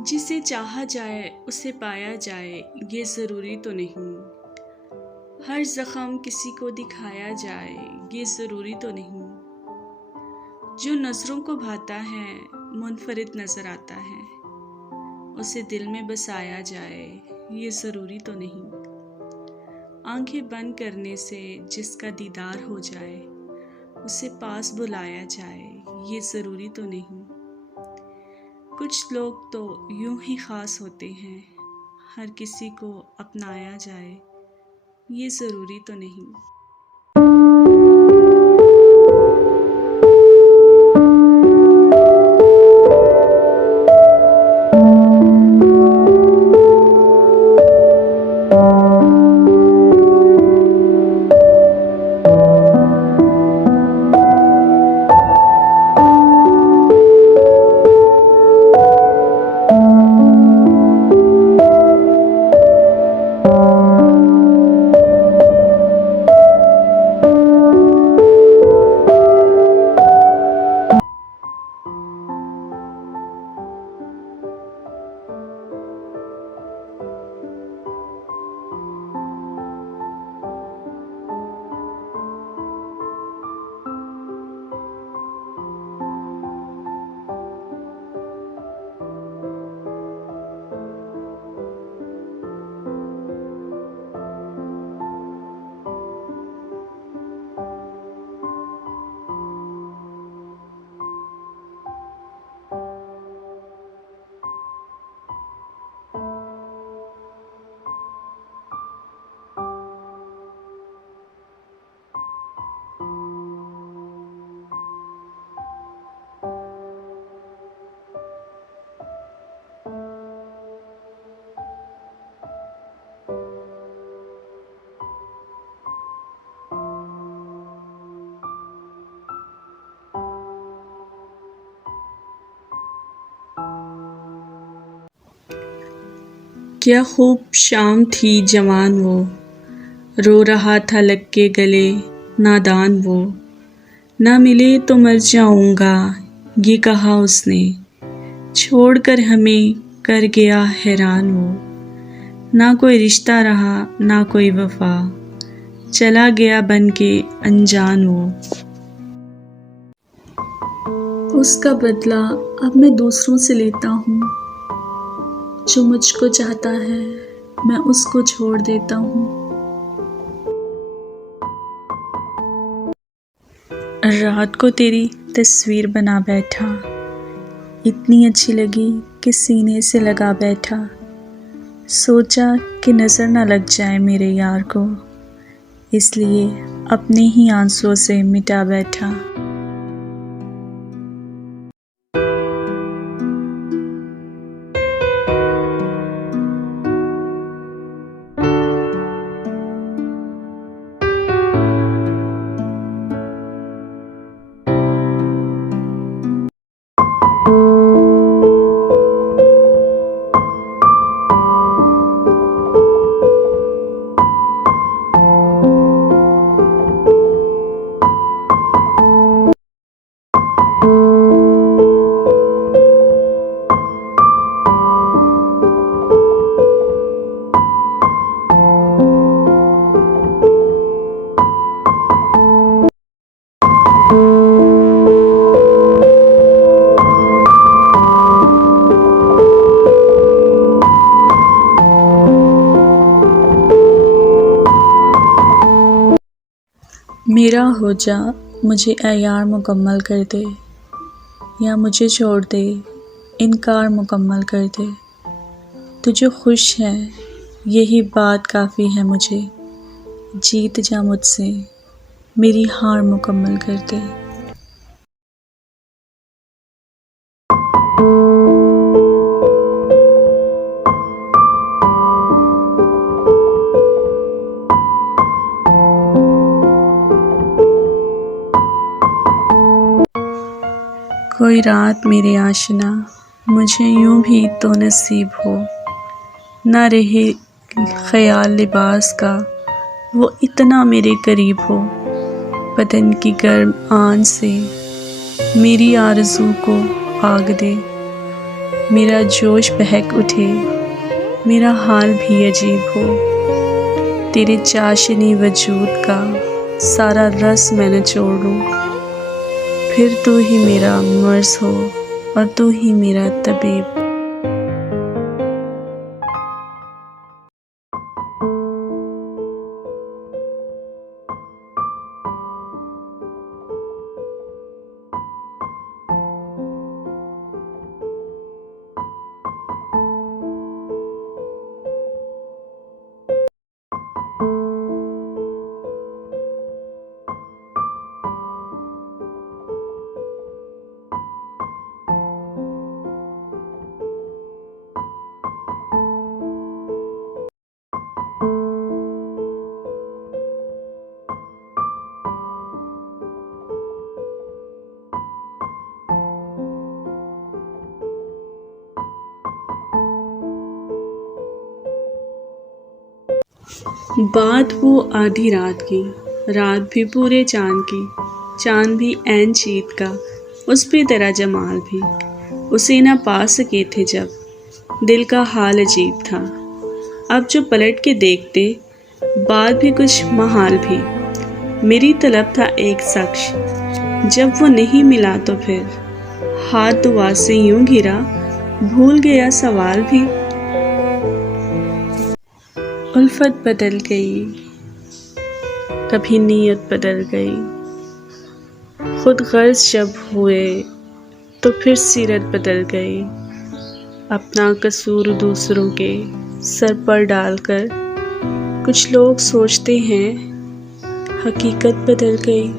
जिसे चाहा जाए उसे पाया जाए, ये ज़रूरी तो नहीं। हर ज़ख्म किसी को दिखाया जाए, ये ज़रूरी तो नहीं। जो नज़रों को भाता है मुनफरिद नज़र आता है, उसे दिल में बसाया जाए, ये ज़रूरी तो नहीं। आंखें बंद करने से जिसका दीदार हो जाए, उसे पास बुलाया जाए, ये ज़रूरी तो नहीं। कुछ लोग तो यूं ही ख़ास होते हैं, हर किसी को अपनाया जाए, ये ज़रूरी तो नहीं। क्या खूब शाम थी जवान वो, रो रहा था लग के गले नादान वो। ना मिले तो मर जाऊंगा, ये कहा उसने, छोड़कर हमें कर गया हैरान वो। ना कोई रिश्ता रहा ना कोई वफा, चला गया बन के अनजान वो। उसका बदला अब मैं दूसरों से लेता हूँ, जो मुझको चाहता है मैं उसको छोड़ देता हूँ। रात को तेरी तस्वीर बना बैठा, इतनी अच्छी लगी कि सीने से लगा बैठा। सोचा कि नज़र न लग जाए मेरे यार को, इसलिए अपने ही आंसुओं से मिटा बैठा। मेरा हो जा मुझे ऐ यार मुकम्मल कर दे, या मुझे छोड़ दे इनकार मुकम्मल कर दे। तू जो खुश है यही बात काफ़ी है मुझे, जीत जा मुझसे मेरी हार मुकम्मल कर दे। कोई रात मेरे आशिना मुझे यूं भी तो नसीब हो, ना रहे ख्याल लिबास का वो इतना मेरे करीब हो। बदन की गर्म आन से मेरी आरज़ू को आग दे, मेरा जोश बहक उठे, मेरा हाल भी अजीब हो। तेरे चाशनी वजूद का सारा रस मैं निचोड़ लूं, फिर तू ही मेरा मर्ज़ हो और तू ही मेरा तबीब। बात वो आधी रात की, रात भी पूरे चांद की, चांद भी ऐन चीत का, उस पे तेरा जमाल भी। उसे ना पा सके थे जब, दिल का हाल अजीब था। अब जो पलट के देखते, बात भी कुछ महाल भी। मेरी तलब था एक शख्स, जब वो नहीं मिला तो फिर हाथ दुआ से यूं घिरा, भूल गया सवाल भी। उल्फत बदल गई, कभी नीयत बदल गई, खुद गर्ज जब हुए तो फिर सीरत बदल गई। अपना कसूर दूसरों के सर पर डालकर कुछ लोग सोचते हैं हकीकत बदल गई।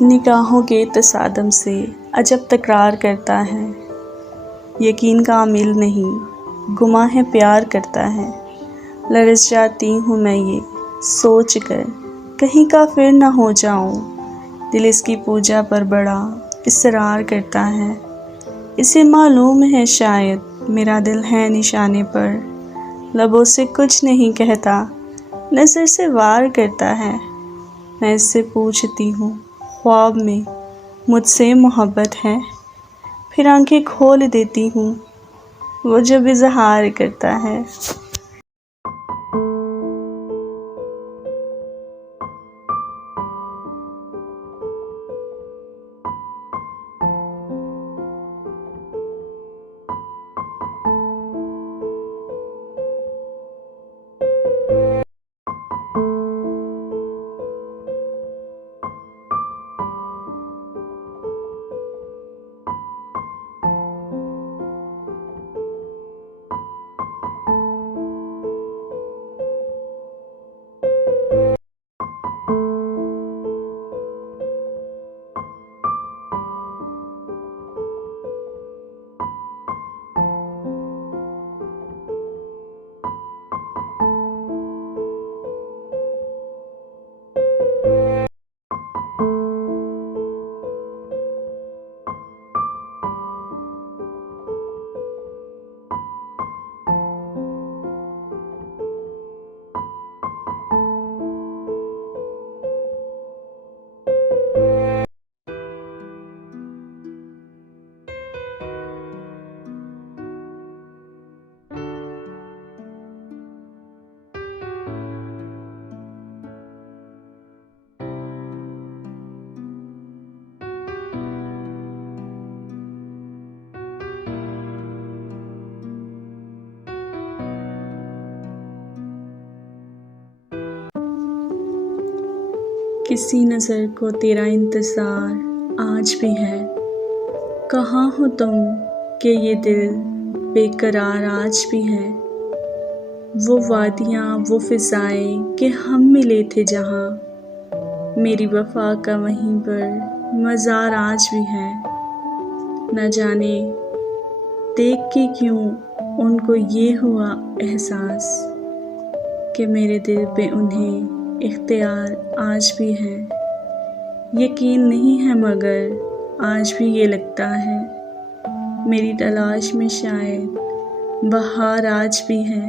निगाहों के तसादम से अजब तकरार करता है, यकीन का आमिल नहीं गुमा है प्यार करता है। लरज़ जाती हूँ मैं ये सोच कर कहीं का फिर ना हो जाऊँ, दिल इसकी पूजा पर बड़ा इसरार करता है। इसे मालूम है शायद मेरा दिल है निशाने पर, लबों से कुछ नहीं कहता नज़र से वार करता है। मैं इससे पूछती हूँ ख्वाब में मुझसे मोहब्बत है, फिर आंखें खोल देती हूँ वो जब इज़हार करता है। किसी नज़र को तेरा इंतज़ार आज भी है। कहाँ हो तुम कि ये दिल बेकरार आज भी है। वो वादियाँ वो फ़िज़ाएं कि हम मिले थे जहाँ, मेरी वफ़ा का वहीं पर मज़ार आज भी है। न जाने देख के क्यों उनको ये हुआ एहसास कि मेरे दिल पे उन्हें इख्तियार आज भी है। यकीन नहीं है मगर आज भी ये लगता है, मेरी तलाश में शायद बहार आज भी है।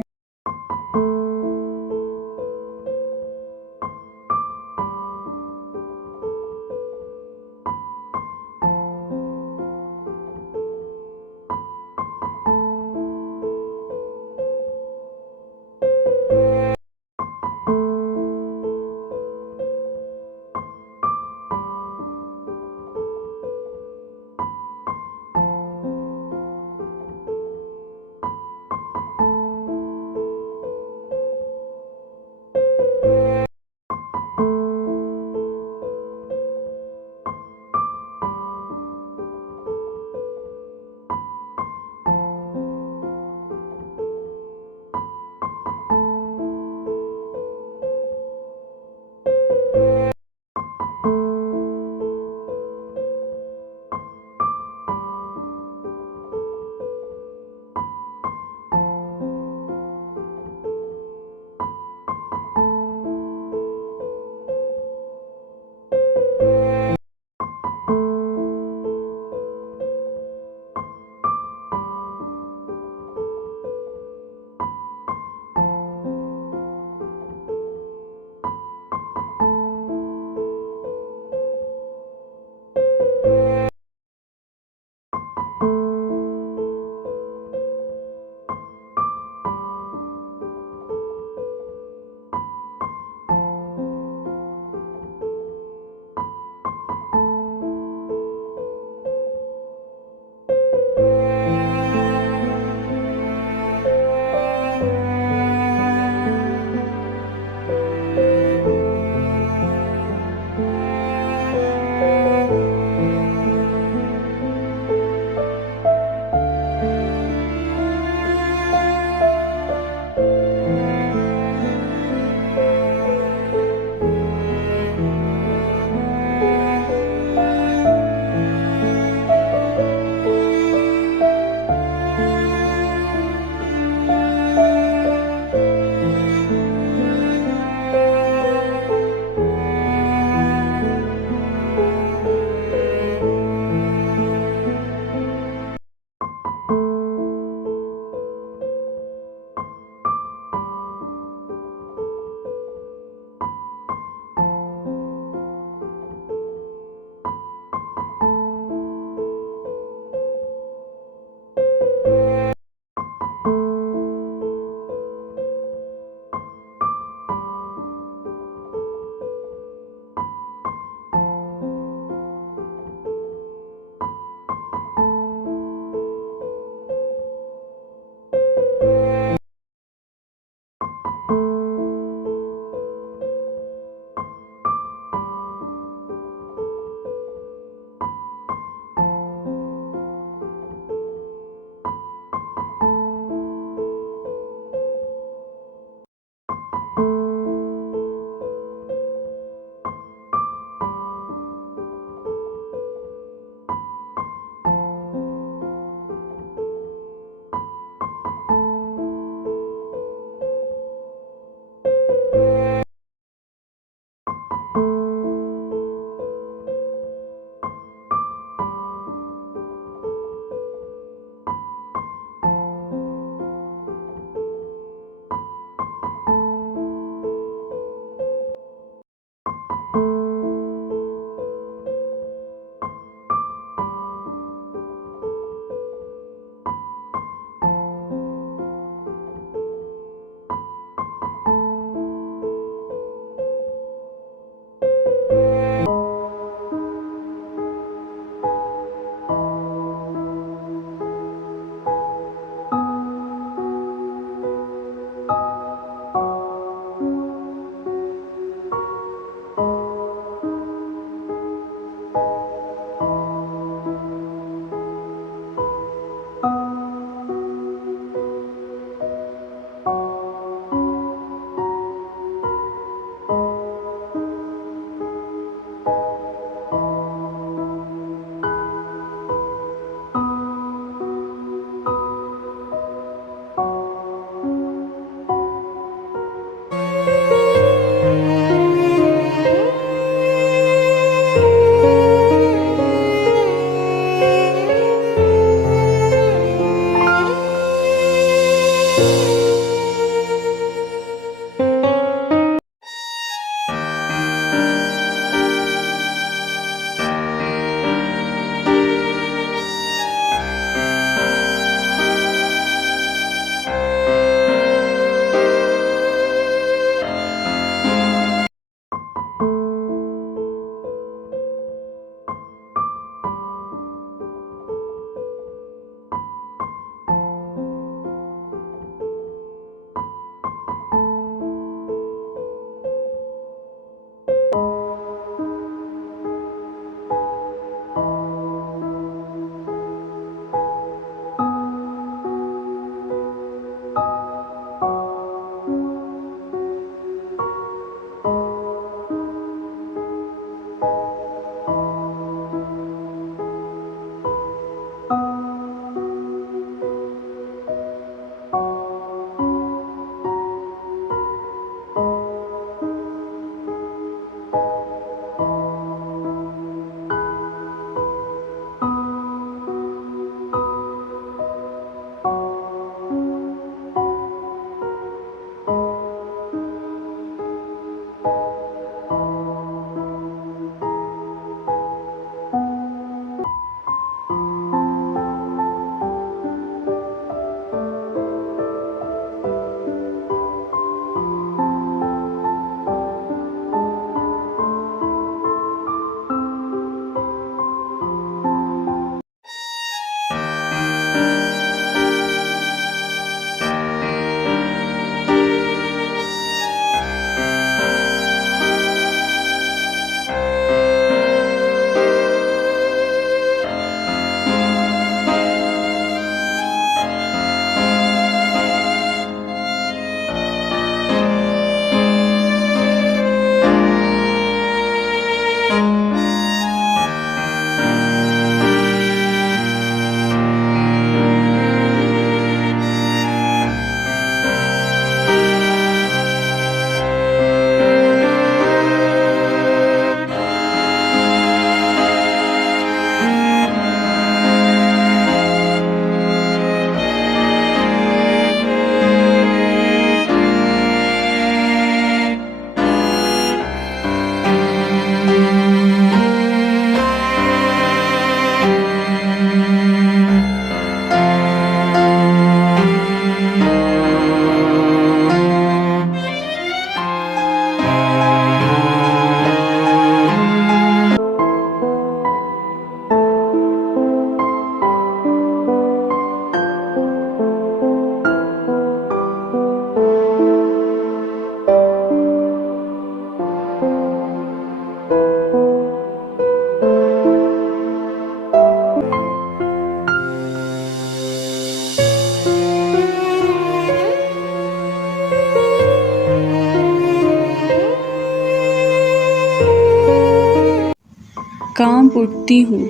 कांप उठती हूँ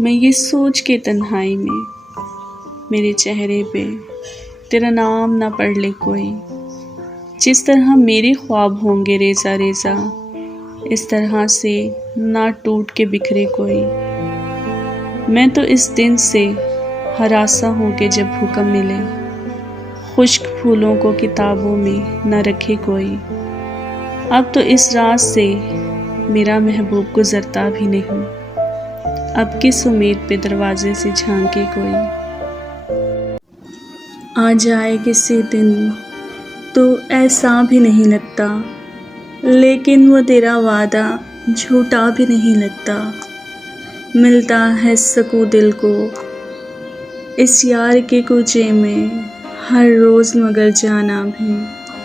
मैं ये सोच के तन्हाई में, मेरे चेहरे पे तेरा नाम ना पढ़ ले कोई। जिस तरह मेरे ख्वाब होंगे रेज़ा रेज़ा, इस तरह से ना टूट के बिखरे कोई। मैं तो इस दिन से हरासा हूँ कि जब हुक्म मिले, खुश्क फूलों को किताबों में न रखे कोई। अब तो इस रात से मेरा महबूब गुजरता भी नहीं, अब किस उम्मीद पे दरवाजे से झांके कोई। आ जाए किसी दिन तो ऐसा भी नहीं लगता, लेकिन वो तेरा वादा झूठा भी नहीं लगता। मिलता है सकून दिल को इस यार के कूचे में हर रोज़, मगर जाना भी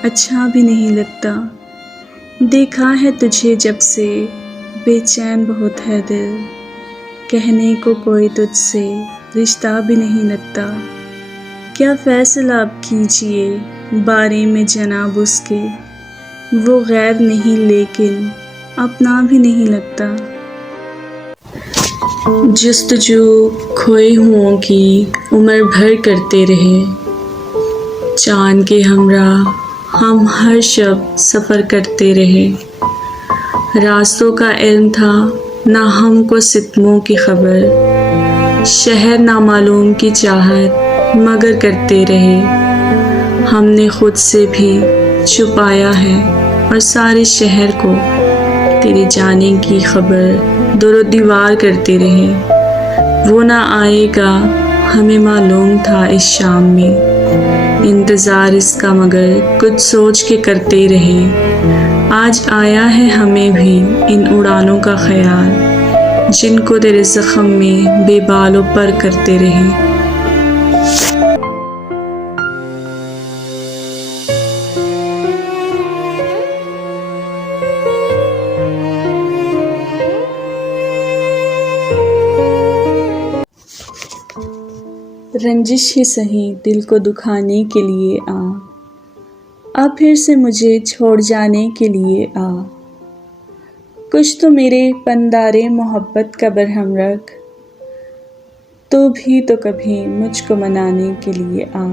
अच्छा भी नहीं लगता। देखा है तुझे जब से बेचैन बहुत है दिल, कहने को कोई तुझसे रिश्ता भी नहीं लगता। क्या फैसला अब कीजिए बारे में जनाब उसके, वो गैर नहीं लेकिन अपना भी नहीं लगता। जुस्तजू खोए हुओं की उम्र भर करते रहे, चाँद के हमरा हम हर शब सफ़र करते रहे। रास्तों का इल्म था ना हमको सितमों की खबर, शहर नामालूम की चाहत मगर करते रहे। हमने खुद से भी छुपाया है और सारे शहर को तेरे जाने की खबर दरो दीवार करते रहे। वो ना आएगा हमें मालूम था इस शाम में, इंतज़ार इसका मगर कुछ सोच के करते रहे। आज आया है हमें भी इन उड़ानों का ख्याल, जिनको तेरे ज़ख्म में बेबालों पर करते रहे। रंजिश ही सही दिल को दुखाने के लिए आ, अब फिर से मुझे छोड़ जाने के लिए आ। कुछ तो मेरे पंदारे मोहब्बत का बरहम रख, तो भी तो कभी मुझको मनाने के लिए आ।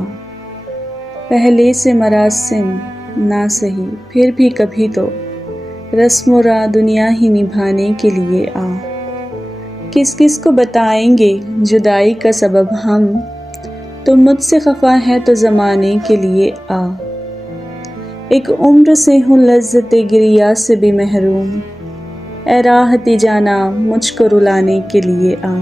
पहले से मरासिम ना सही फिर भी कभी तो रस्मों रा दुनिया ही निभाने के लिए आ। किस किस को बताएंगे जुदाई का सबब हम, तुम मुझसे खफा है तो ज़माने के लिए आ। एक उम्र से हूँ लज़्ज़ते गिरिया से भी महरूम, ए राहती जाना मुझको रुलाने के लिए आ।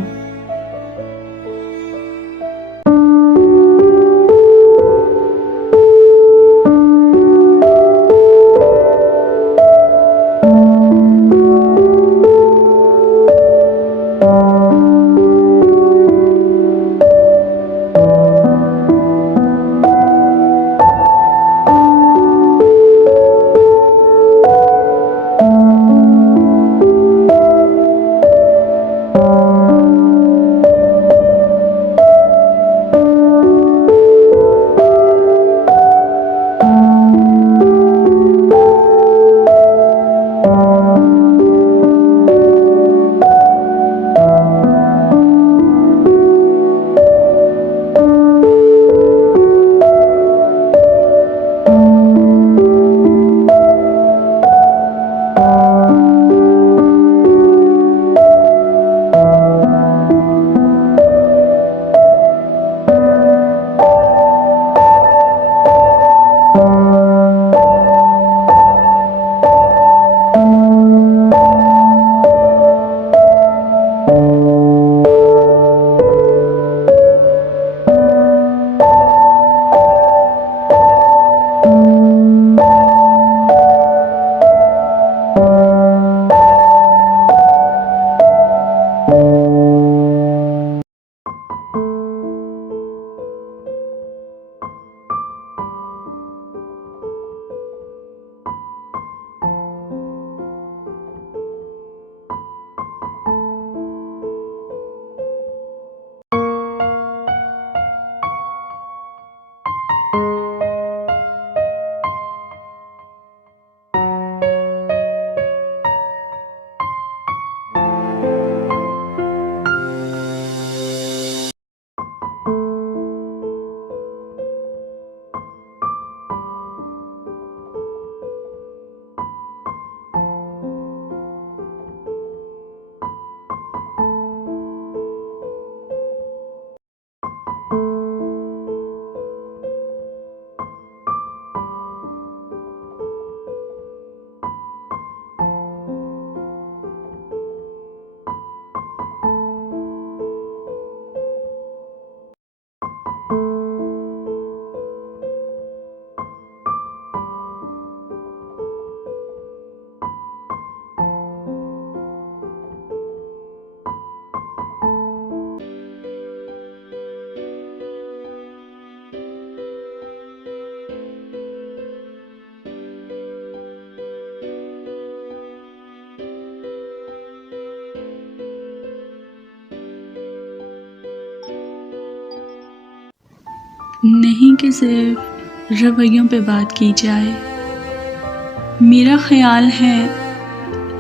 नहीं कि सिर्फ रवैयों पे बात की जाए, मेरा ख्याल है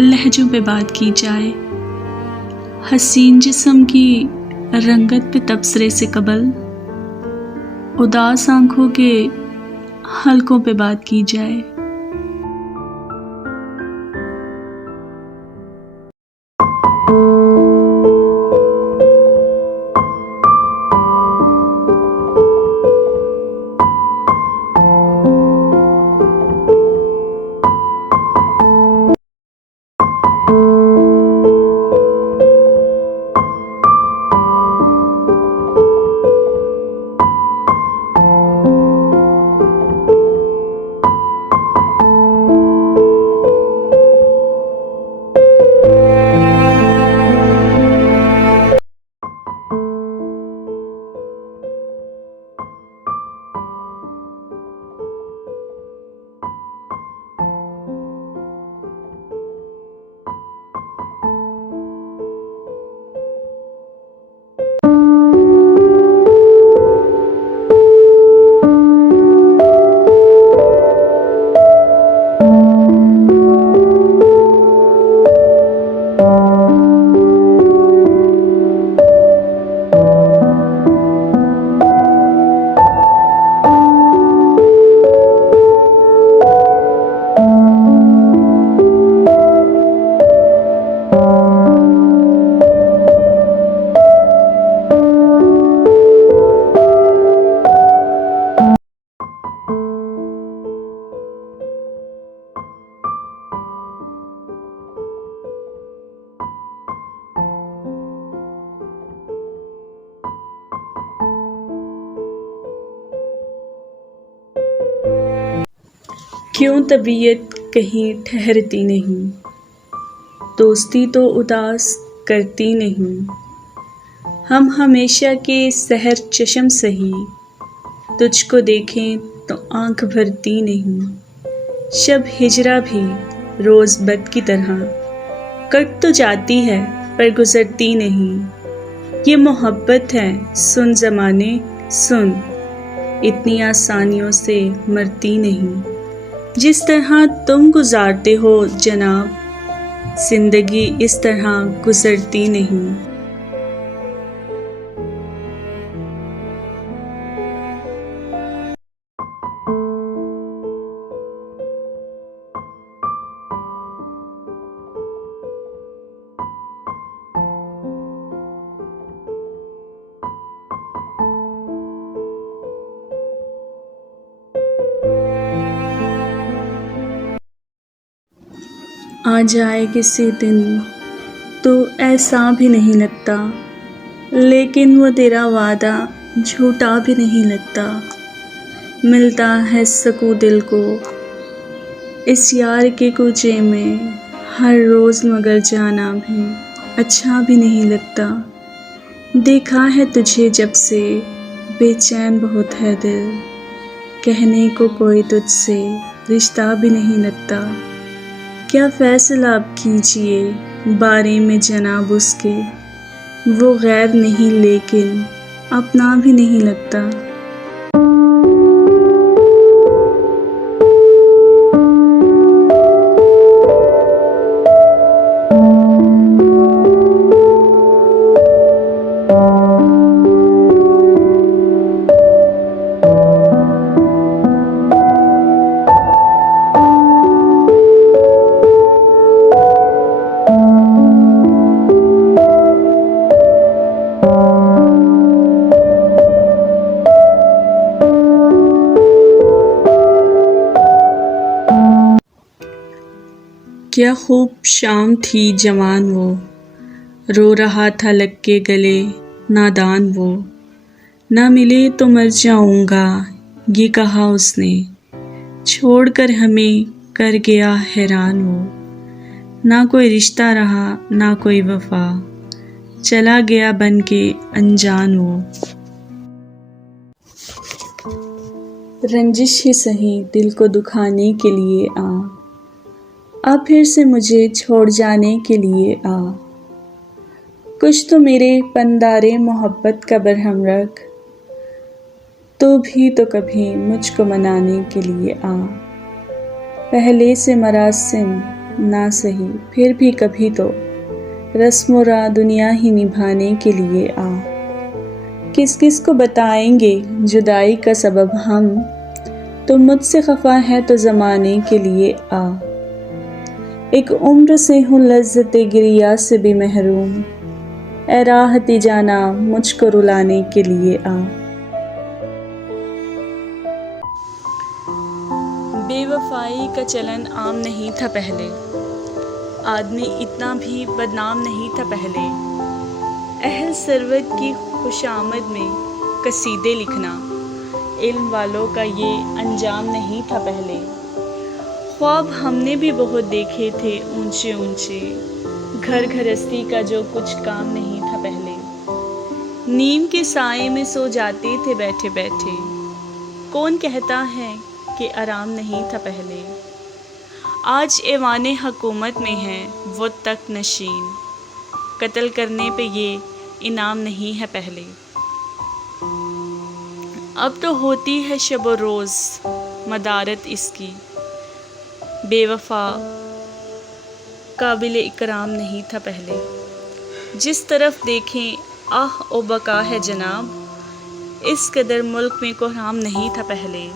लहजों पे बात की जाए। हसीन जिस्म की रंगत पे तबसरे से कबल उदास आंखों के हलकों पे बात की जाए। क्यों तबीयत कहीं ठहरती नहीं, दोस्ती तो उदास करती नहीं। हम हमेशा के सहर चश्म सही, तुझको देखें तो आँख भरती नहीं। शब हिजरा भी रोज़ बद की तरह कट तो जाती है पर गुज़रती नहीं। ये मोहब्बत है सुन ज़माने सुन, इतनी आसानियों से मरती नहीं। जिस तरह तुम गुजारते हो जनाब, ज़िंदगी इस तरह गुज़रती नहीं। आ जाए किसी दिन तो ऐसा भी नहीं लगता, लेकिन वो तेरा वादा झूठा भी नहीं लगता। मिलता है सकून दिल को इस यार के कूचे में हर रोज़, मगर जाना भी अच्छा भी नहीं लगता। देखा है तुझे जब से बेचैन बहुत है दिल, कहने को कोई तुझसे रिश्ता भी नहीं लगता। क्या फैसला आप कीजिए बारे में जनाब उसके, वो गैर नहीं लेकिन अपना भी नहीं लगता। क्या खूब शाम थी जवान वो, रो रहा था लग के गले नादान वो। ना मिले तो मर जाऊंगा ये कहा उसने, छोड़कर हमें कर गया हैरान वो। ना कोई रिश्ता रहा ना कोई वफा, चला गया बन के अनजान वो। रंजिश ही सही दिल को दुखाने के लिए आ, अब फिर से मुझे छोड़ जाने के लिए आ। कुछ तो मेरे पंदारे मोहब्बत का बरहम रख, तो भी तो कभी मुझको मनाने के लिए आ। पहले से मरासिम ना सही फिर भी कभी तो रस्म दुनिया ही निभाने के लिए आ। किस किस को बताएंगे जुदाई का सबब हम, तो मुझसे खफा है तो ज़माने के लिए आ। एक उम्र से हूँ लज्जते गिरिया से भी महरूम, ए राहती जाना मुझको रुलाने के लिए आ। बेवफाई का चलन आम नहीं था पहले, आदमी इतना भी बदनाम नहीं था पहले। अहल सरवत की खुशामद में कसीदे लिखना इल्म वालों का ये अंजाम नहीं था पहले। ख्वाब हमने भी बहुत देखे थे ऊंचे ऊंचे, घर घरस्ती का जो कुछ काम नहीं था पहले। नीम के साए में सो जाते थे बैठे बैठे, कौन कहता है कि आराम नहीं था पहले। आज ऐवाने हुकूमत में है वो तक नशीन, कत्ल करने पे ये इनाम नहीं है पहले। अब तो होती है शब व रोज़ मदारत इसकी, बेवफा काबिल इकराम नहीं था पहले। जिस तरफ देखें आह ओ बका है जनाब, इस कदर मुल्क में कोहराम नहीं था पहले।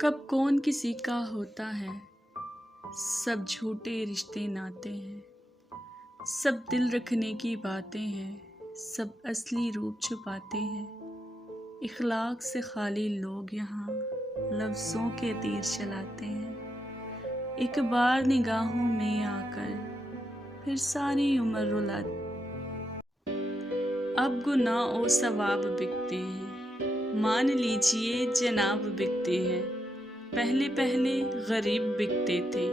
कब कौन किसी का होता है, सब झूठे रिश्ते नाते हैं, सब दिल रखने की बातें हैं, सब असली रूप छुपाते हैं। इखलाक से खाली लोग यहाँ लफ्ज़ों के तीर चलाते हैं। एक बार निगाहों में आकर फिर सारी उम्र रुलाते। अब गुनाह और सवाब बिकते हैं, मान लीजिए जनाब बिकते हैं। पहले पहले गरीब बिकते थे,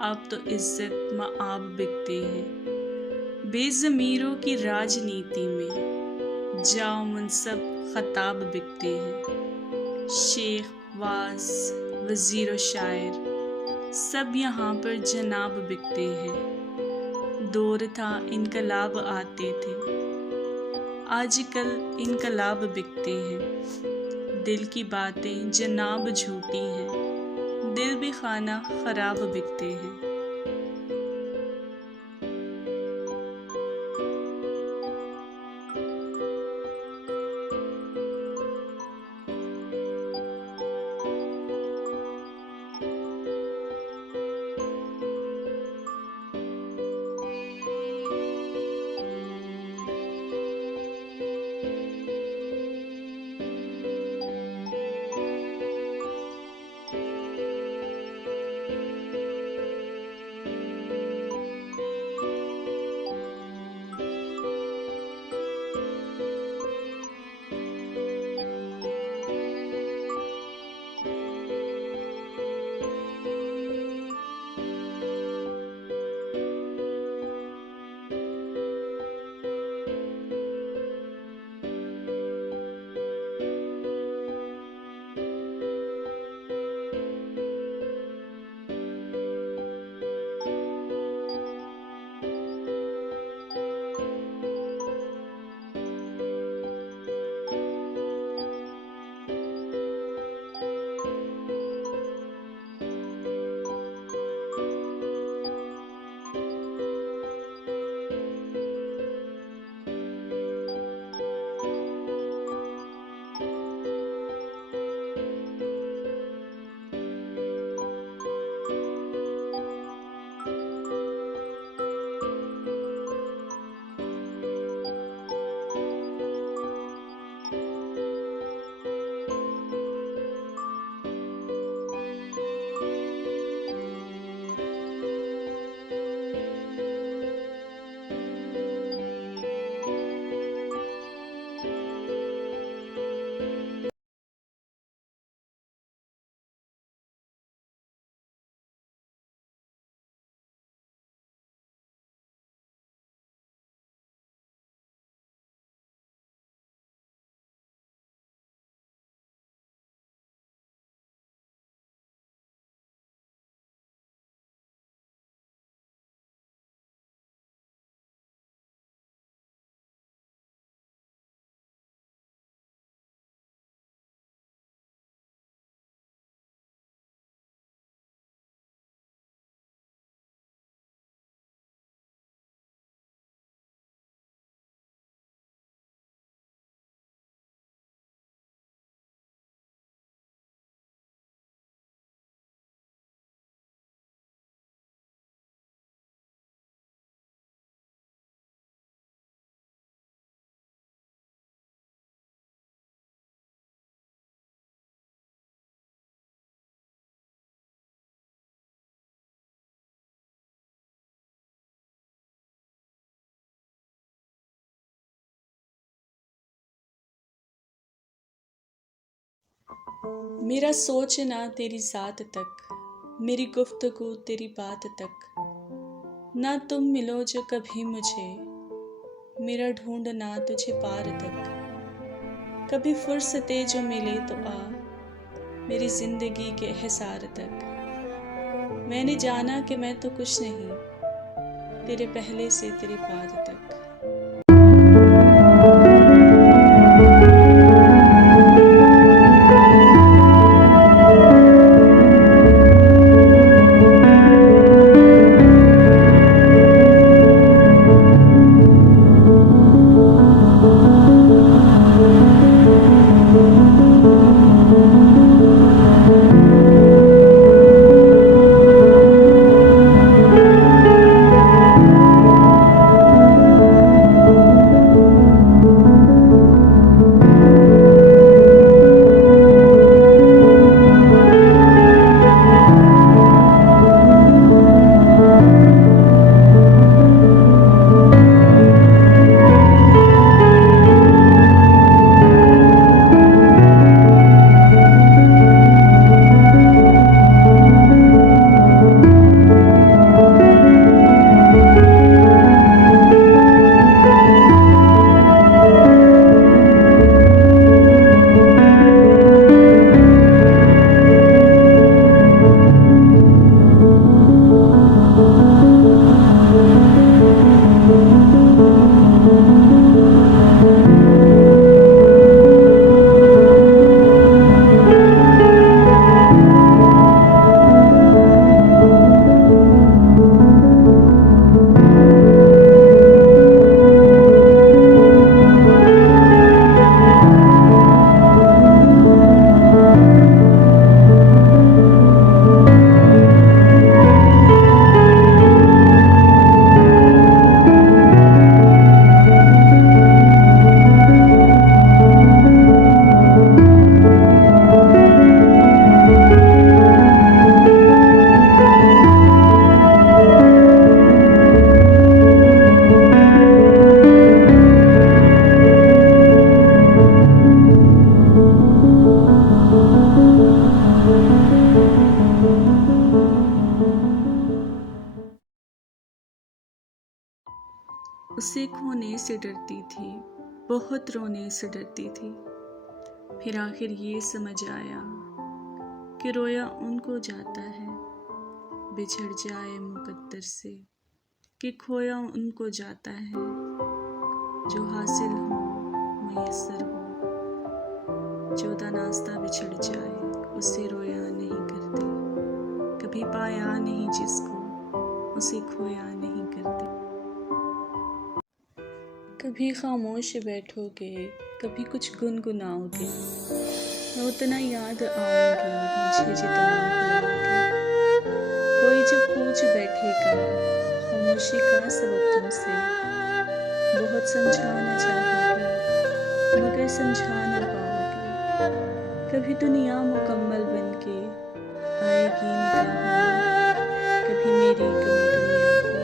अब तो इज्जत मआब बिकते हैं। बेज़मीरों की राजनीति में जाओ मुनसब खताब बिकते हैं। शेख वास वज़ीर और शायर सब यहाँ पर जनाब बिकते हैं। दौर था इनकलाब आते थे, आजकल इनकलाब बिकते हैं। दिल की बातें जनाब झूठी हैं, दिल भी खाना खराब बिकते हैं। मेरा सोचना तेरी ज़ात तक, मेरी गुफ्तगू तेरी बात तक, ना तुम मिलो जो कभी मुझे, मेरा ढूंढना तुझे पार तक। कभी फुर्सते जो मिले तो आ, मेरी ज़िंदगी के हिसार तक। मैंने जाना कि मैं तो कुछ नहीं, तेरे पहले से तेरे बाद तक। उसे खोने से डरती थी, बहुत रोने से डरती थी। फिर आखिर ये समझ आया कि रोया उनको जाता है, बिछड़ जाए मुकद्दर से, कि खोया उनको जाता है। जो हासिल हो मयस्सर हो, जोदा नास्ता बिछड़ जाए, उसे रोया नहीं करते। कभी पाया नहीं जिसको, उसे खोया नहीं करते। कभी खामोश बैठोगे, कभी कुछ गुनगुनाओगे, मैं उतना याद आऊंगी मुझे जितना बुलाओगे। कोई जब पूछ बैठेगा खामोशी का सबक तुमसे, बहुत समझाना चाहोगे मगर समझा ना पाओगे। कभी दुनिया मुकम्मल बनके आएगी निगाहों में, कभी मेरी कमी दुनिया को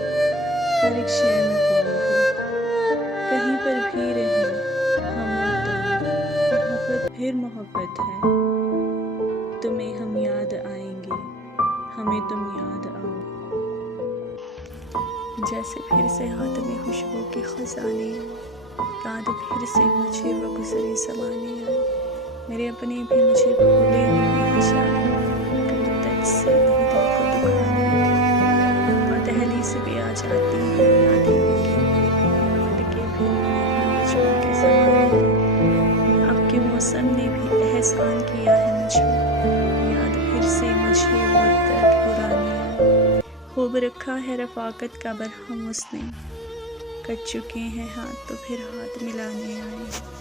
हर एक शय में पाओगे। कहीं पर भी रहे हम और तुम, मोहब्बत फिर मोहब्बत है। तुम्हें हम याद आएंगे, हमें तुम याद आओ। जैसे फिर से हाथ में खुशबू के खजाने, याद फिर से मुझे वो गुज़रे ज़माने आए। मेरे अपने भी मुझे भूले हुए हैं शायद, कभी तक से नहीं दिल को दुखाने लगे। और दहलीज़ पे आ जाती हैं यादें लेके, फटके फिर बचपन के ज़माने। अब के मौसम ने भी एहसान किया है मुझे, याद फिर से मुझे वो दर्द पुराने आए। खूब रखा है रफ़ाकत का बरहम उसने, कट चुके हैं हाथ तो फिर हाथ मिलाने आए।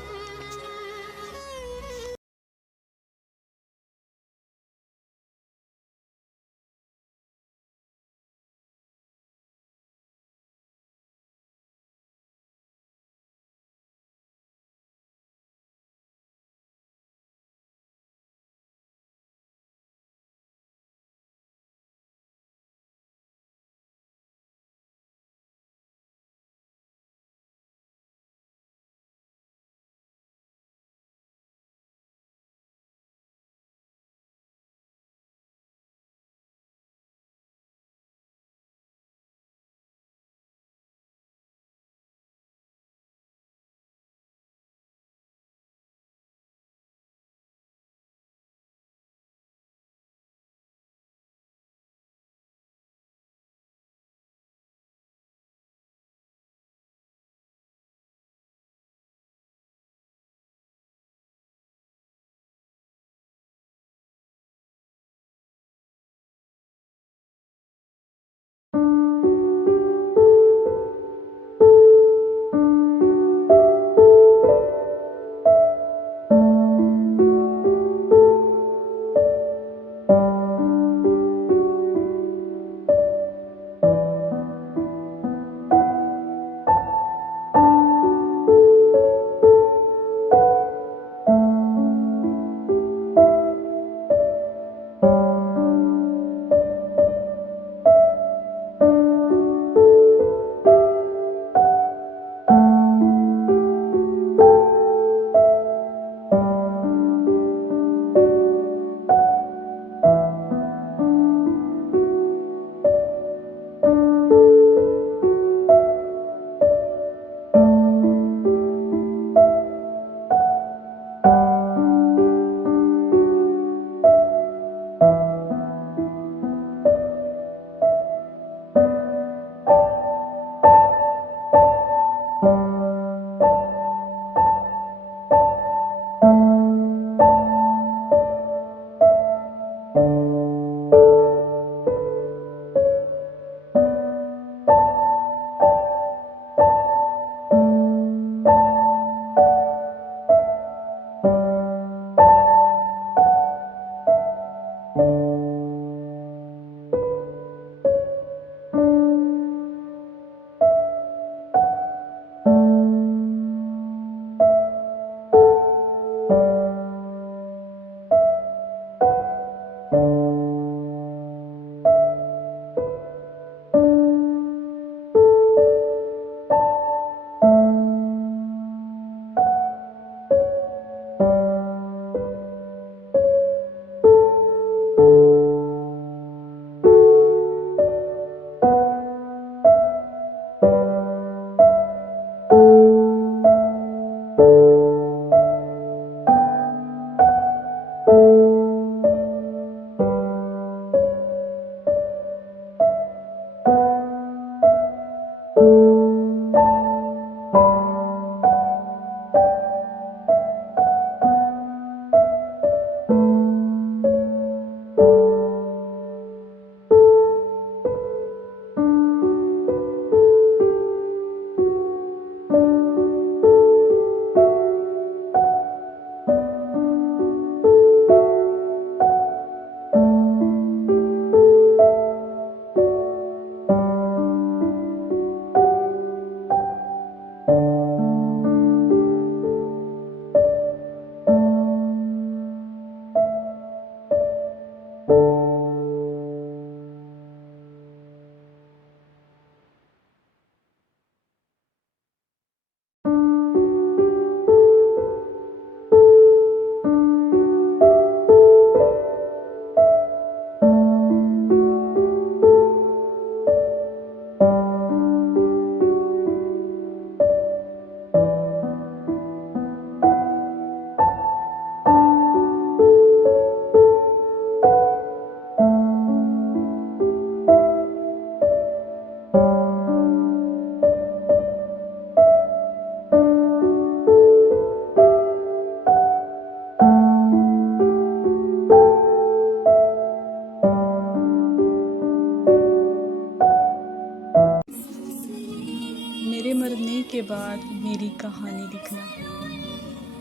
बाद मेरी कहानी लिखना,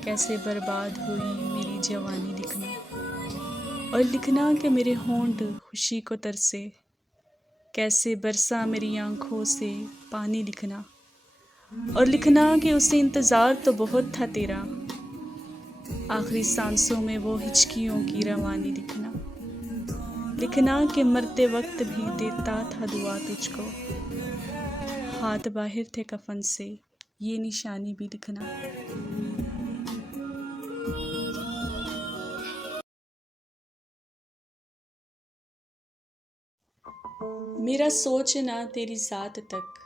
कैसे बर्बाद हुई मेरी जवानी लिखना, और लिखना कि मेरे होंठ खुशी को तरसे, कैसे बरसा मेरी आँखों से पानी लिखना, और लिखना कि उसे इंतज़ार तो बहुत था तेरा, आखिरी सांसों में वो हिचकियों की रवानी लिखना, लिखना कि मरते वक्त भी देता था दुआ तुझको, हाथ बाहर थे कफन से ये निशानी भी लिखना। मेरा सोचना तेरी ज़ात तक,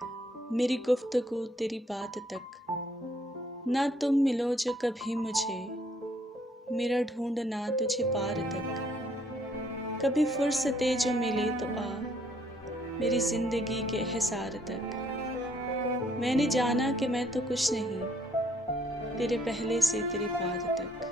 मेरी गुफ्तगू तेरी बात तक, ना तुम मिलो जो कभी मुझे, मेरा ढूंढना तुझे पार तक, कभी फुर्सते जो मिले तो आ मेरी ज़िंदगी के हिसार तक। मैंने जाना कि मैं तो कुछ नहीं, तेरे पहले से तेरे बाद तक।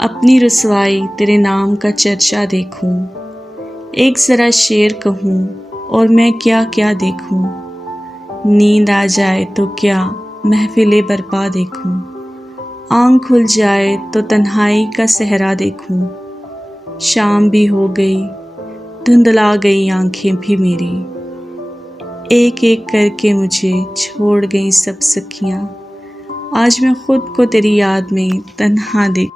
अपनी रुसवाई तेरे नाम का चर्चा देखूं, एक ज़रा शेर कहूं और मैं क्या क्या देखूं, नींद आ जाए तो क्या महफिले बरपा देखूं, आँख खुल जाए तो तन्हाई का सहरा देखूं, शाम भी हो गई धुंधला गई आँखें भी मेरी, एक एक करके मुझे छोड़ गई सब सखियाँ, आज मैं खुद को तेरी याद में तन्हा देख